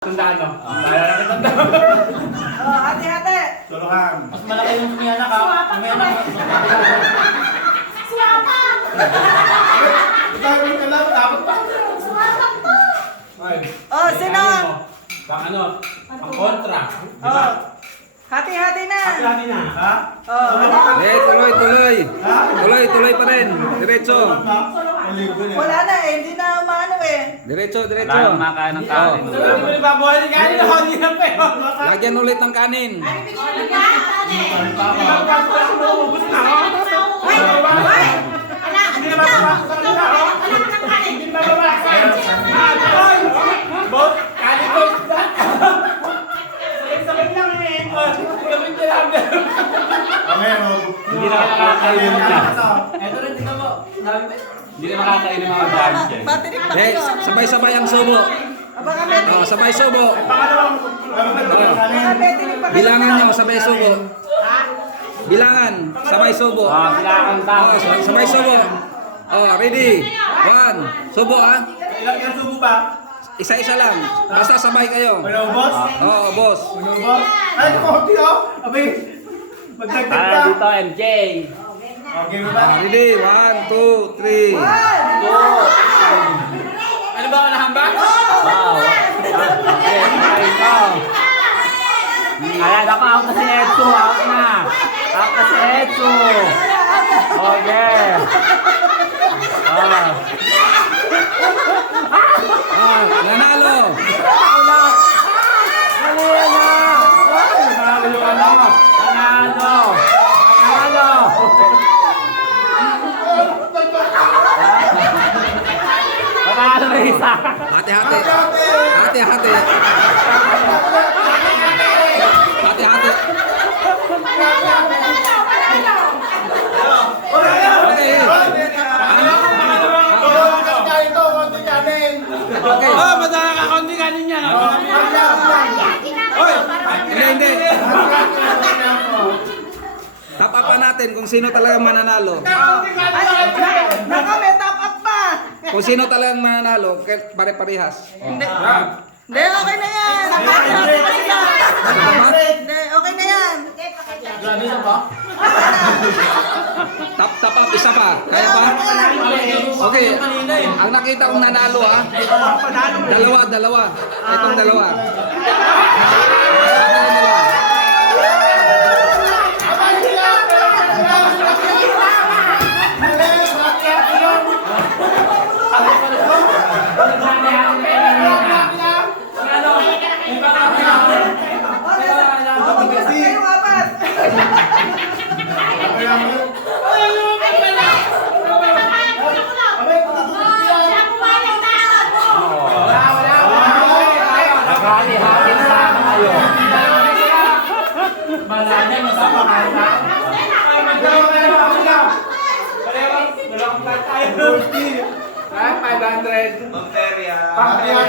Tandaan mo. Kaya na tandaan. Oh, hati-hati. Turuhan. Mas malaki yung umiyanak ha. Umiyanak. Suwapan! Gagawin ka lang. Dapat pa. Suwapan to! Oh, sino? Pang ano? Ang kontra. Oh. Hati-hati na. Hati na. Ha? Oh, ano? Tuloy. Tuloy pa rin. Diretso. Wala na eh, hindi na umano eh. Diretso. Wala nang makain ng kanin. Babuhay ni kanin. Hindi na pa yun. Lagyan ulit ng kanin. Ano bigyan mo yan? Ubus na ako. Hoy! Hoy! Ala! Hindi na! Ala ng kanin! Hindi ba babaksan? Bot! Kanin ko. Sabay lang eh. Gawin ko lang. Hindi na makakain na. Ito rin, tingnan mo. Sabi mo. Hindi na makakain ng mga giant yan. Batirik pa Eh, kayo. sabay-sabay ang subo. Aba kami, Oh, sabay subo. Pangalawang. baka betirik pa kayo. Bilangan nyo, sabay subo. Bilangan, sabay subo. Bilangan Oh, tayo. sabay subo. Oh, ready? One. Subo ah. Ilang subo ba? Isa-isa lang. Basta sabay kayo. Ano, boss? Oh, boss. Ano, boss? Ay, konti oh. Abay, magdagdag ka. Para dito, MJ. Okay ba ba? Ready? 1, 2, 3. Ano ba ang nahambang? Wow. Okay, kain ko. Ayan, ako kasi Edso. Ako na. Ako kasi Edso. Okay. Nanalo. Nanalo yung ano. Nanalo. Nanalo. Nanalo na isa. Hati-hati. Hati-hati. Hati-hati. Okay. Okay. Oh, madala ka konti kanin yan. Hoy! Hindi. Top up pa natin kung sino talagang mananalo. Nako, may top up pa. Kung sino talagang mananalo, pare-parehas. Hindi, okay na yan. Hati-hati pa sila. Hindi, okay na yan. Grabe na ba? Top up, isa pa. Kaya pa? Okay. Ang nakita kong nanalo ha. Dalawa. Itong dalawa. Kayong apat. Nakali-hali na sana kayo. Malanya, masama kayo na. Dalawang tayo. 500. Pang-terya. Pang-terya.